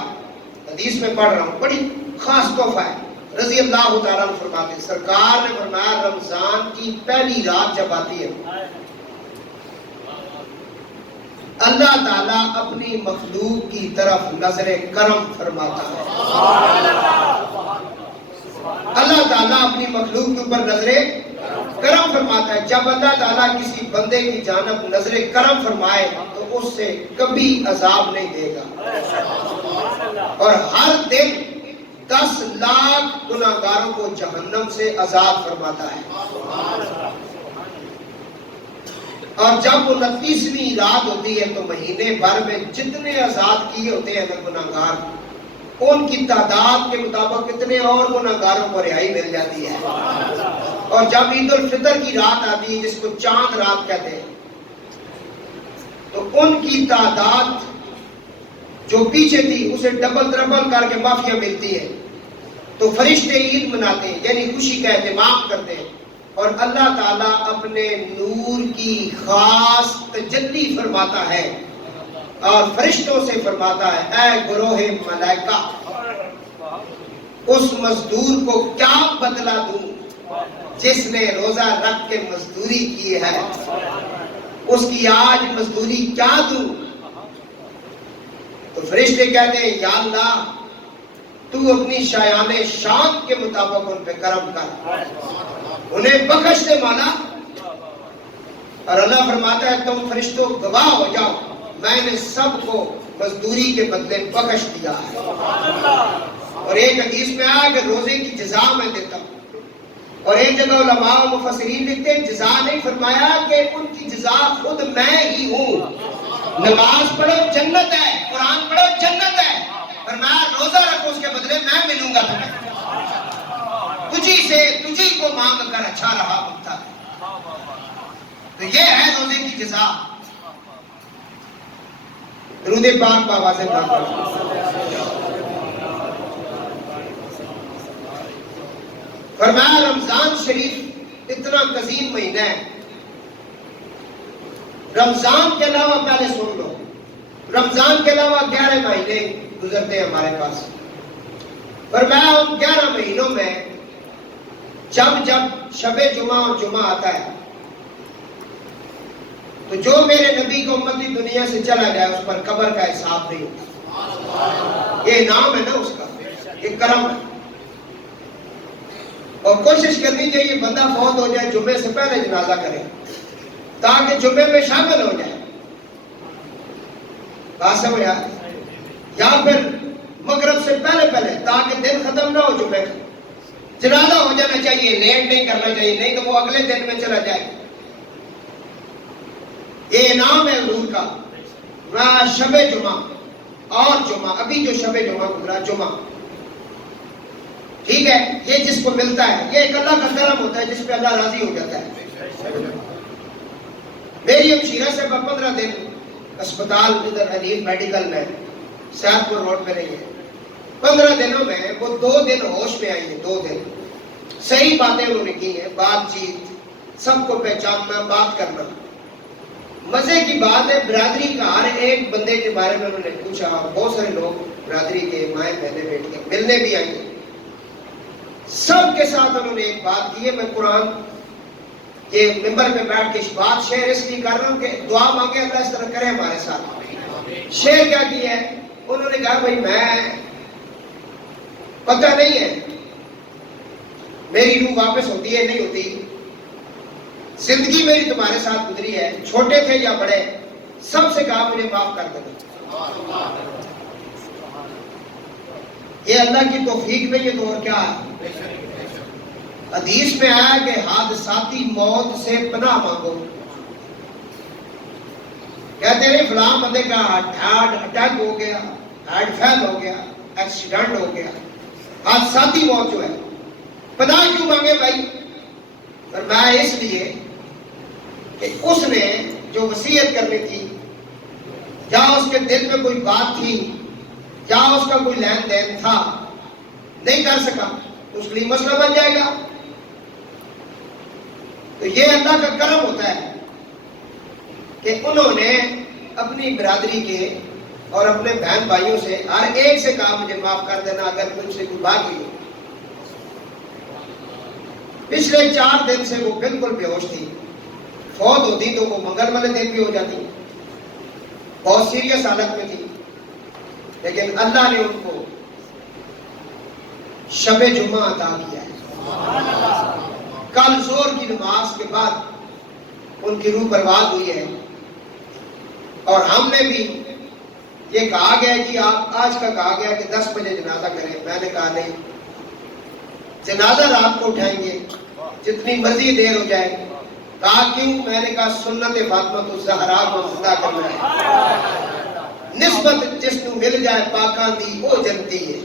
حدیث میں پڑھ رہا ہوں بڑی خاص تحفہ ہے رضی اللہ تعالیٰ عنہ فرماتے ہیں سرکار نے فرمایا رمضان کی پہلی رات جب آتی ہے اللہ تعالیٰ اپنی مخلوق کی طرف نظر کرم فرماتا ہے اللہ تعالیٰ اپنی مخلوق کے اوپر نظر کرم فرماتا ہے جب اللہ تعالیٰ کسی بندے کی جانب نظر کرم فرمائے تو اس سے کبھی عذاب نہیں دے گا اور ہر دن 10 لاکھ گناہگاروں کو جہنم سے آزاد فرماتا ہے اور جب 29ویں رات ہوتی ہے تو مہینے بھر میں جتنے آزاد کیے ہوتے ہیں گناہگار ان کی تعداد کے مطابق کتنے اور گناہگاروں کو رہائی مل جاتی ہے اور جب عید الفطر کی رات آتی ہے جس کو چاند رات کہتے ہیں تو ان کی تعداد جو پیچھے تھی اسے ڈبل ٹربل کر کے معافیاں ملتی ہے تو فرشتے عید مناتے ہیں یعنی خوشی کا اہتمام کرتے ہیں اور اللہ تعالیٰ اپنے نور کی خاص تجلی فرماتا ہے اور فرشتوں سے فرماتا ہے اے گروہ ملائکہ اس مزدور کو کیا بدلہ دوں جس نے روزہ رکھ کے مزدوری کی ہے اس کی آج مزدوری کیا دوں تو فرشتے کہتے ہیں یا اللہ تو اپنی شایان شان کے مطابق ان پہ کرم کر انہیں بخش دے مولا اور اللہ فرماتا ہے تم فرشتوں گواہ ہو جاؤ میں نے سب کو مزدوری کے بدلے بخش دیا ہے اور ایک حدیث میں آیا کہ روزے کی جزا میں دیتا ہوں اور ایک جگہ علماء و مفسرین لکھتے ہیں جزا نہیں فرمایا کہ ان کی جزا خود میں ہی ہوں نماز پڑھو جنت ہے قرآن پڑھو جنت ہے فرمایا روزہ رکھو اس کے بدلے میں ملوں گا تمہیں، تجھی سے تجھی کو مانگ کر اچھا رہا بنتا ہے۔ تو یہ ہے روزے کی جزا۔ درود پاک بابا سے فرمایا رمضان شریف اتنا عظیم مہینہ ہے، رمضان کے علاوہ پہلے سن لو، رمضان کے علاوہ 11 مہینے گزرتے ہیں ہمارے پاس۔ فرمایا ان 11 مہینوں میں جب شب جمعہ اور جمعہ آتا ہے تو جو میرے نبی کو امتی دنیا سے چلا جائے اس پر قبر کا حساب نہیں ہوتا۔ یہ انعام ہے نا اس کا، یہ کرم ہے۔ اور کوشش کرنی چاہیے بندہ فوت ہو جائے جمعے سے پہلے جنازہ کرے تاکہ جمعے میں شامل ہو جائے، بات سمجھ آئے، یا پھر مغرب سے پہلے تاکہ دن ختم نہ ہو جمعے کا، جنازہ ہو جانا چاہیے، لیٹ نہیں کرنا چاہیے، نہیں تو وہ اگلے دن میں چلا جائے۔ یہ انعام ہے حضور کا۔ شب جمعہ اور جمعہ، ابھی جو شب جمعہ گزرا جمعہ، ٹھیک ہے، یہ جس کو ملتا ہے یہ ایک اللہ کا کرم ہوتا ہے جس پہ اللہ راضی ہو جاتا ہے۔ میری ہمشیرہ سے 15 دن اسپتال ادھر علیف میڈیکل میں سیاد پور روڈ پہ رہی ہے، 15 دنوں میں وہ 2 دن ہوش میں آئی ہے، 2 دن صحیح باتیں انہوں نے کی ہیں، بات چیت، سب کو پہچاننا، بات کرنا۔ مزے کی بات ہے برادری کا ہر ایک بندے کے بارے میں انہوں نے پوچھا، بہت سارے لوگ برادری کے مائیں بہنیں بیٹھ کے ملنے بھی آئی ہیں، سب کے ساتھ انہوں نے ایک بات کی ہے۔ میں قرآن کے ممبر پہ بیٹھ کے بات شیئر اس لیے کر رہا ہوں کہ دعا مانگے اللہ اس طرح کرے ہمارے ساتھ۔ شیئر کیا کی ہے انہوں نے کہا بھائی میں پتہ نہیں ہے میری روح واپس ہوتی ہے نہیں ہوتی، زندگی میری تمہارے ساتھ گزری ہے، چھوٹے تھے یا بڑے، سب سے کہا مجھے معاف کر دینا۔ یہ اللہ کی توفیق نہیں ہے تو اور کیا ہے؟ حدیث میں آیا کہ حادثاتی موت سے پناہ مانگو، کہتے ہیں فلاں بندے کا ہارٹ اٹیک ہو گیا، ہارٹ فیل ہو گیا، ایکسیڈنٹ ہو گیا، حادثاتی موت جو ہے، پناہ کیوں مانگے بھائی؟ فرمایا اس لیے کہ اس نے جو وصیت کرنی تھی یا اس کے دل میں کوئی بات تھی یا اس کا کوئی لین دین تھا نہیں کر سکا، اس کے لیے مسئلہ بن جائے گا۔ تو یہ اللہ کا کرم ہوتا ہے کہ انہوں نے اپنی برادری کے اور اپنے بہن بھائیوں سے ہر ایک سے کہا مجھے معاف کر دینا اگر مجھ سے کوئی بات ہوئی۔ پچھلے 4 دن سے وہ بالکل بے ہوش تھی، فوت ہوتی تو وہ منگل والے دن بھی ہو جاتی، بہت سیریس حالت میں تھی، لیکن اللہ نے ان کو شب جمعہ عطا کیا ہے۔ کل ظہر کی نماز کے بعد ان کی روح پرواز ہوئی ہے، اور ہم نے بھی یہ کہا گیا کہ آج کا کہا گیا کہ 10 بجے جنازہ کریں، میں نے کہا نہیں، جنازہ رات کو اٹھائیں گے جتنی مرضی دیر ہو جائے۔ کہا کیوں؟ میں نے کہا سنت فاطمہ الزہرا کو زندہ کرنا ہے، نسبت جس کو مل جائے پاکاں دی وہ جنتی ہے۔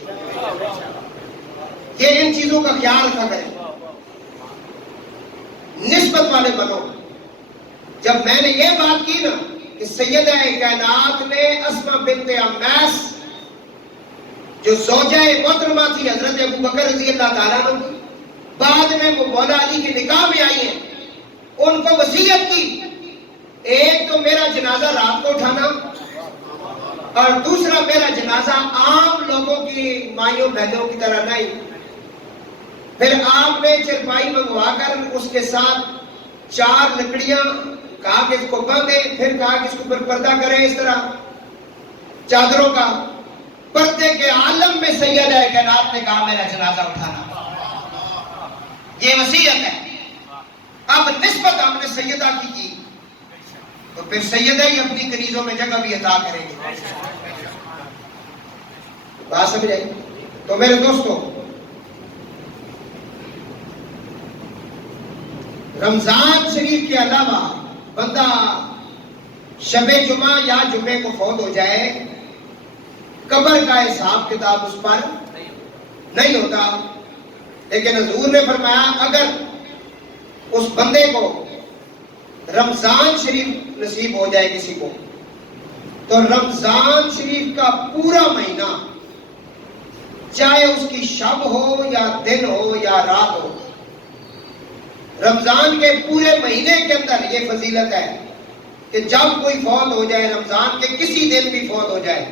یہ ان چیزوں کا خیال رکھا کریں، نسبت والے بنو۔ جب میں نے یہ بات کی نا کہ سیدہ کائنات نے اسماء بنت عمیس جو زوجہ محترمہ تھی حضرت ابوبکر رضی اللہ تعالیٰ عنہ، بعد میں وہ مولا علی کے نکاح میں آئی ہیں، ان کو وصیت کی ایک تو میرا جنازہ رات کو اٹھانا اور دوسرا میرا جنازہ عام لوگوں کی مائیوں بہنوں کی طرح نہیں۔ پھر آپ نے چرپائی منگوا کر اس کے ساتھ 4 لکڑیاں کہا کہ اس کو باندھے، پھر کہا کہ اس کو پر پردہ کریں اس طرح چادروں کا۔ پردے کے عالم میں سیدہ کائنات نے کہا میرا جنازہ اٹھانا، یہ وصیت ہے۔ اب نسبت ہم نے سیدہ کی تو پھر سیدہ ہی اپنی کنیزوں میں جگہ بھی عطا کریں گے۔ بات سمجھ آئی؟ تو میرے دوستو، رمضان شریف کے علاوہ بندہ شب جمعہ یا جمعے کو فوت ہو جائے قبر کا حساب کتاب اس پر نہیں ہوتا. لیکن حضور نے فرمایا اگر اس بندے کو رمضان شریف نصیب ہو جائے کسی کو, تو رمضان شریف کا پورا مہینہ چاہے اس کی شب ہو یا دن ہو یا رات ہو, رمضان کے پورے مہینے کے اندر یہ فضیلت ہے کہ جب کوئی فوت ہو جائے, رمضان کے کسی دن بھی فوت ہو جائے,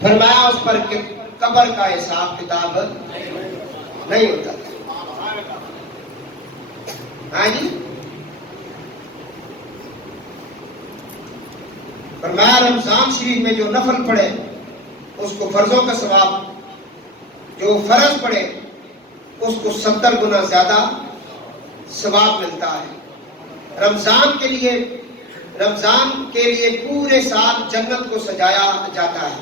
فرمایا اس پر قبر کا حساب کتاب نہیں ہوتا. ہاں جی, فرمایا رمضان شریف میں جو نفل پڑھے اس کو فرضوں کا ثواب, جو فرض پڑھے اس کو 70 گنا زیادہ ثواب ملتا ہے. رمضان کے لیے پورے سال جنت کو سجایا جاتا ہے.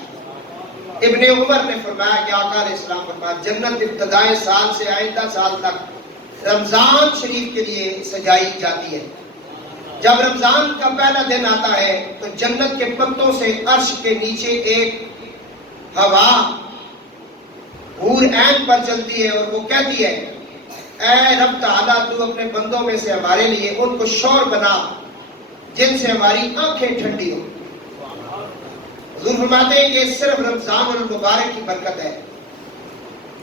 ابن عمر نے فرمایا کہ آقا علیہ السلام فرمایا جنت ابتدائے سال سے آئندہ سال تک رمضان شریف کے لیے سجائی جاتی ہے. جب رمضان کا پہلا دن آتا ہے تو جنت کے پتوں سے عرش کے نیچے ایک ہوا حور عین پر چلتی ہے اور وہ کہتی ہے اے رب تعالیٰ تو اپنے بندوں میں سے ہمارے لیے ان کو شور بنا جن سے ہماری آنکھیں ٹھنڈی ہو. حضور فرماتے ہیں کہ صرف رمضان المبارک کی برکت ہے.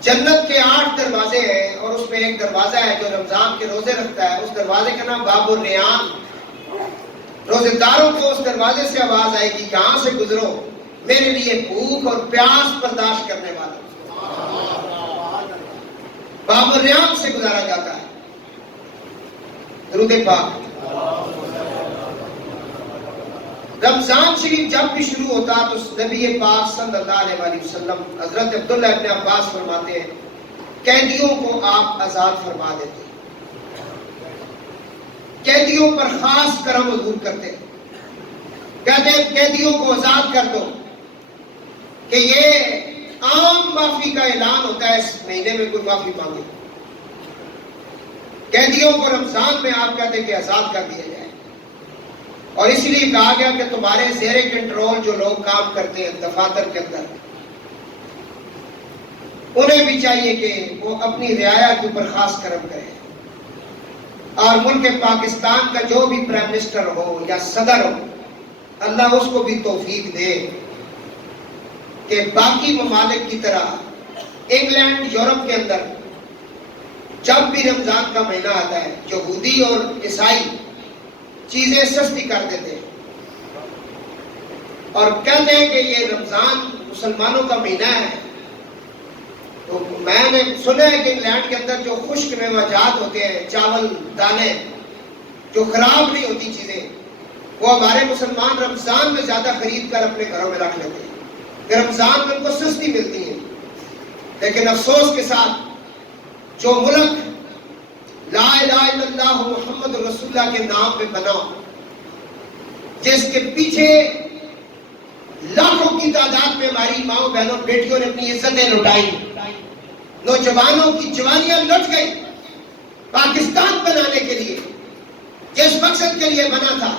جنت کے 8 دروازے ہیں اور اس میں ایک دروازہ ہے جو رمضان کے روزے رکھتا ہے. اس دروازے کا نام باب الریان. روزے داروں کو اس دروازے سے آواز آئے گی یہاں سے گزرو میرے لیے بھوک اور پیاس برداشت کرنے والا. باب الریان سے گزارا جاتا ہے. درود پاک. رمضان شریف جب بھی شروع ہوتا تو نبی پاک صلی اللہ علیہ وسلم حضرت عبداللہ ابن عباس فرماتے ہیں قیدیوں کو آپ آزاد فرما دیتے, قیدیوں پر خاص کرم حضور کرتے, کہتے ہیں قیدیوں کو آزاد کر دو کہ یہ عام معافی کا اعلان ہوتا ہے اس مہینے میں کوئی معافی مانگے. قیدیوں کو رمضان میں آپ کہتے ہیں کہ آزاد کر دیا جائے. اور اس لیے کہا گیا کہ تمہارے زیر کنٹرول جو لوگ کام کرتے ہیں دفاتر کے اندر, انہیں بھی چاہیے کہ وہ اپنی رعایا کے اوپر خاص کرم کریں. اور ملک پاکستان کا جو بھی پرائم منسٹر ہو یا صدر ہو, اللہ اس کو بھی توفیق دے کہ باقی ممالک کی طرح انگلینڈ یورپ کے اندر جب بھی رمضان کا مہینہ آتا ہے یہودی اور عیسائی چیزیں سستی کر دیتے ہیں اور کہتے ہیں کہ یہ رمضان مسلمانوں کا مہینہ ہے. تو میں نے سنا ہے کہ انگلینڈ کے اندر جو خشک میوہ ہوتے ہیں, چاول دانے جو خراب نہیں ہوتی چیزیں, وہ ہمارے مسلمان رمضان میں زیادہ خرید کر اپنے گھروں میں رکھ لیتے ہیں کہ رمضان میں ان کو سستی ملتی ہے. لیکن افسوس کے ساتھ جو ملک لا الہ الا اللہ محمد رسول اللہ کے نام پہ بنا, جس کے پیچھے لاکھوں کی تعداد میں ہماری ماؤں بہنوں بیٹیوں نے اپنی عزتیں لٹائی, نوجوانوں کی جوانیاں لٹ گئی, پاکستان بنانے کے لیے جس مقصد کے لیے بنا تھا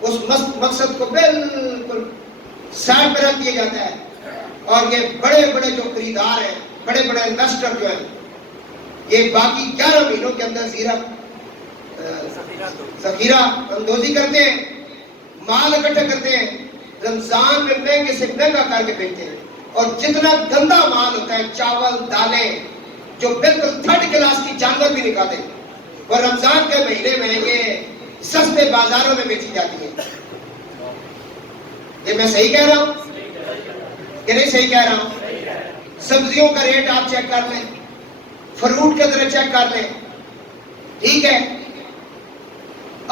اس مقصد کو بالکل سائڈ پہ رکھ دیا جاتا ہے. اور یہ بڑے بڑے جو خریدار ہیں, بڑے بڑے انویسٹر جو ہیں, یہ باقی 11 مہینوں کے اندر ذخیرہ اندوزی کرتے ہیں, مال اکٹھا کرتے ہیں, رمضان میں مہنگے سے مہنگا کر کے بیچتے ہیں. اور جتنا گندا مال ہوتا ہے, چاول دالیں جو بالکل 3rd کلاس کی جانور بھی نکالتے ہیں, وہ رمضان کے مہینے میں یہ سستے بازاروں میں بیچی جاتی ہے. یہ میں صحیح کہہ رہا ہوں کہ نہیں صحیح کہہ رہا ہوں؟ سبزیوں کا ریٹ آپ چیک کر لیں, فروٹ کے طرح چیک کر لیں, ٹھیک ہے.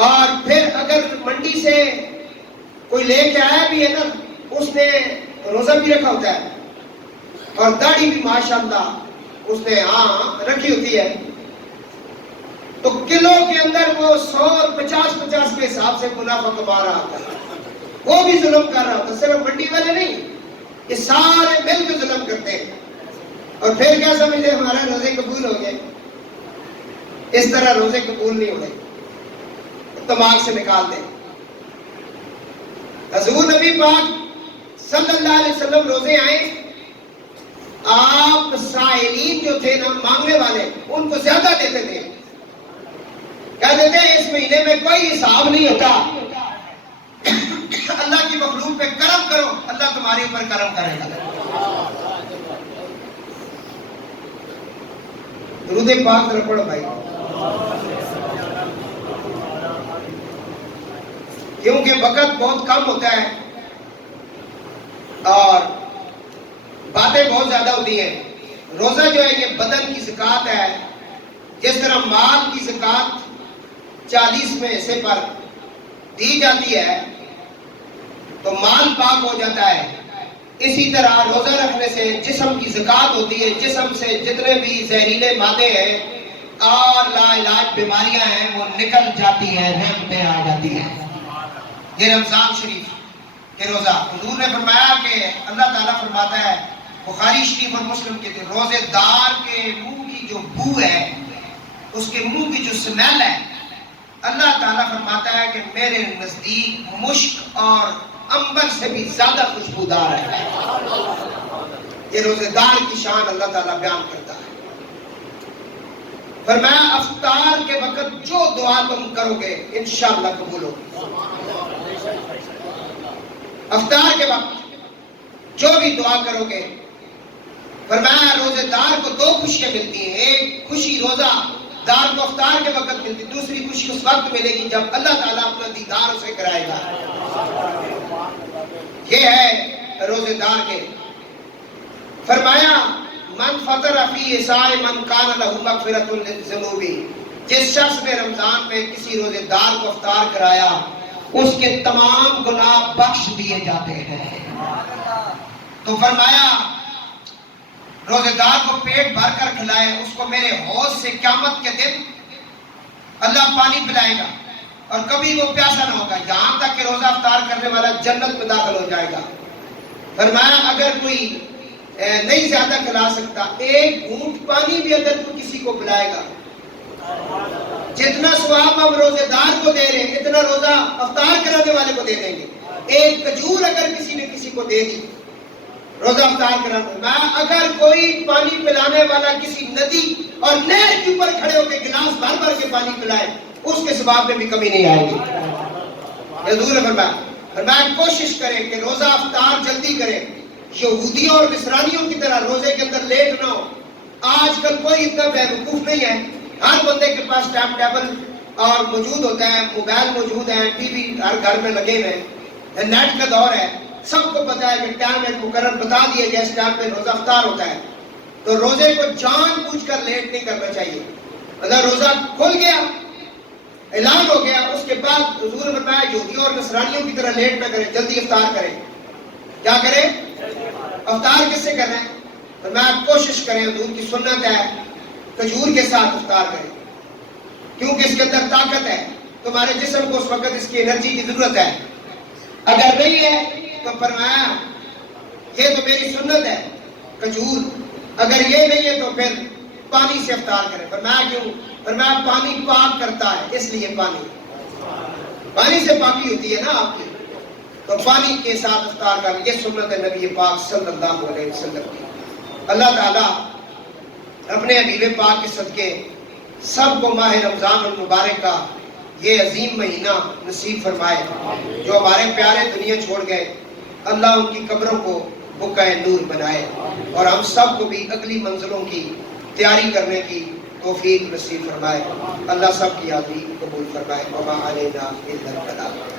اور پھر اگر منڈی سے کوئی لے کے آیا بھی ہے نا, اس نے روزہ بھی رکھا ہوتا ہے اور داڑھی بھی ماشاءاللہ اس نے رکھی ہوتی ہے, تو کلو کے اندر وہ 100 اور 50 کے حساب سے منافع کما رہا ہوتا ہے. وہ بھی ظلم کر رہا ہوتا ہے, صرف منڈی والے نہیں, یہ سارے مل کے ظلم کرتے ہیں. اور پھر کیا سمجھتے ہیں ہمارے روزے قبول ہو گئے؟ اس طرح روزے قبول نہیں ہوئے, دماغ سے نکال دیں. حضور نبی پاک صلی اللہ علیہ وسلم روزے آئے، آپ سائلین جو تھے نا، مانگنے والے، ان کو زیادہ دیتے تھے. کہہ دیتے ہیں اس مہینے میں کوئی حساب نہیں ہوتا، اللہ کی مخلوق پہ کرم کرو، اللہ تمہارے اوپر کرم کرے گا. درود پاک ذرا پڑھو بھائی. کیونکہ وقت بہت کم ہوتا ہے اور باتیں بہت زیادہ ہوتی ہیں. روزہ جو ہے یہ بدن کی زکوٰۃ ہے. جس طرح مال کی زکوٰۃ 40ویں حصے پر دی جاتی ہے تو مال پاک ہو جاتا ہے، اسی طرح روزہ رکھنے سے جسم کی زکوٰۃ ہوتی ہے. جسم سے جتنے بھی زہریلے مادے ہیں اور لا علاج بیماریاں ہیں وہ نکل جاتی ہیں، رحمتیں آ جاتی ہیں. یہ رمضان شریف کے روزہ، حضور نے فرمایا کہ اللہ تعالیٰ فرماتا ہے بخاری شریف اور مسلم کے روزے دار کے منہ کی جو بو ہے، اس کے منہ کی جو سمیل ہے، اللہ تعالیٰ فرماتا ہے کہ میرے نزدیک مشک اور عنبر سے بھی زیادہ خوشبودار ہے. یہ روزے دار کی شان اللہ تعالیٰ بیان کرتا ہے. فرمایا افطار کے وقت جو دعا تم کرو گے انشاءاللہ قبول ہوگی. افطار کے وقت جو بھی دعا کرو گے، فرمایا روزے دار کو 2 خوشیاں ملتی ہیں. ایک خوشی روزہ دار کو افطار کے وقت ملتی، دوسری خوشی اس وقت ملے گی جب اللہ تعالیٰ اپنا دیدار اسے کرائے گا. یہ ہے روزے دار کے. فرمایا من فطر فی صائما کان لہ مغفرۃ للذنوب، جس شخص نے رمضان میں کسی روزے دار کو افطار کرایا اس کے تمام گناہ بخش دیے جاتے ہیں. تو فرمایا روزے دار کو پیٹ بھر کر کھلائے، اس کو میرے حوض سے قیامت کے دن اللہ پانی پلائے گا اور کبھی وہ پیاسا نہ ہوگا، یہاں تک کہ روزہ افطار کرنے والا جنت میں داخل ہو جائے گا. فرمایا اگر کوئی نہیں زیادہ کھلا سکتا، 1 گھونٹ پانی بھی اگر کوئی کسی کو پلائے گا، جتنا ثواب ہم روزے دار کو دے رہے ہیں اتنا روزہ افطار کرانے والے کو دے دیں گے. 1 کھجور اگر کسی نے کسی کو دے دی روزہ افطار کرانے میں، اگر کوئی پانی پلانے والا کسی ندی اور نہر کے اوپر کھڑے ہو کے گلاس بھر بھر کے پانی پلائے اس کے ثواب میں بھی کمی نہیں آئے گی. حضور نے فرمایا کوشش کریں کہ روزہ افطار جلدی کریں. یہودیوں اور نصرانیوں کی طرح روزے کے اندر لیٹ نہ ہو. آج کل کوئی اتنا بیوقوف نہیں ہے، ہر بندے کے پاس ٹائم ٹیبل اور موجود ہوتا ہے، موبائل موجود ہے، ٹی وی ہر گھر میں لگے ہوئے ہیں، نیٹ کا دور ہے، سب کو پتا ہے کہ ٹائم ایک مقرر بتا دیا گیا اس ٹائم پہ روزہ افطار ہوتا ہے. تو روزے کو جان بوجھ کر لیٹ نہیں کرنا چاہیے. اگر روزہ کھل گیا، اعلان ہو گیا، اس کے بعد حضور نے فرمایا یہودیوں اور نصرانیوں کی طرح لیٹ نہ کریں، جلدی افطار کریں. کیا کریں؟ افطار کس سے کر رہے ہیں؟ فرمایا کوشش کریں، حضور کی سنت ہے کھجور کے ساتھ افطار کریں کیونکہ اس کے اندر طاقت ہے، تمہارے جسم کو اس وقت اس کی انرجی کی ضرورت ہے. اگر نہیں ہے تو فرمایا یہ تو میری سنت ہے کھجور، اگر یہ نہیں ہے تو پھر پانی سے افطار کریں. فرمایا کیوں؟ فرمایا پانی پاک کرتا ہے، اس لیے پانی سے پاکی ہوتی ہے نا آپ کی، تو پانی کے ساتھ افطار کریں. یہ سنت ہے نبی پاک صلی اللہ علیہ وسلم کی. اللہ تعالیٰ اپنے حبیب پاک کے صدقے سب کو ماہ رمضان المبارک کا یہ عظیم مہینہ نصیب فرمائے. جو ہمارے پیارے دنیا چھوڑ گئے اللہ ان کی قبروں کو بقعہ نور بنائے اور ہم سب کو بھی اگلی منزلوں کی تیاری کرنے کی توفیق نصیب فرمائے. اللہ سب کی حاضری قبول فرمائے. وما علینا الا البلاغ.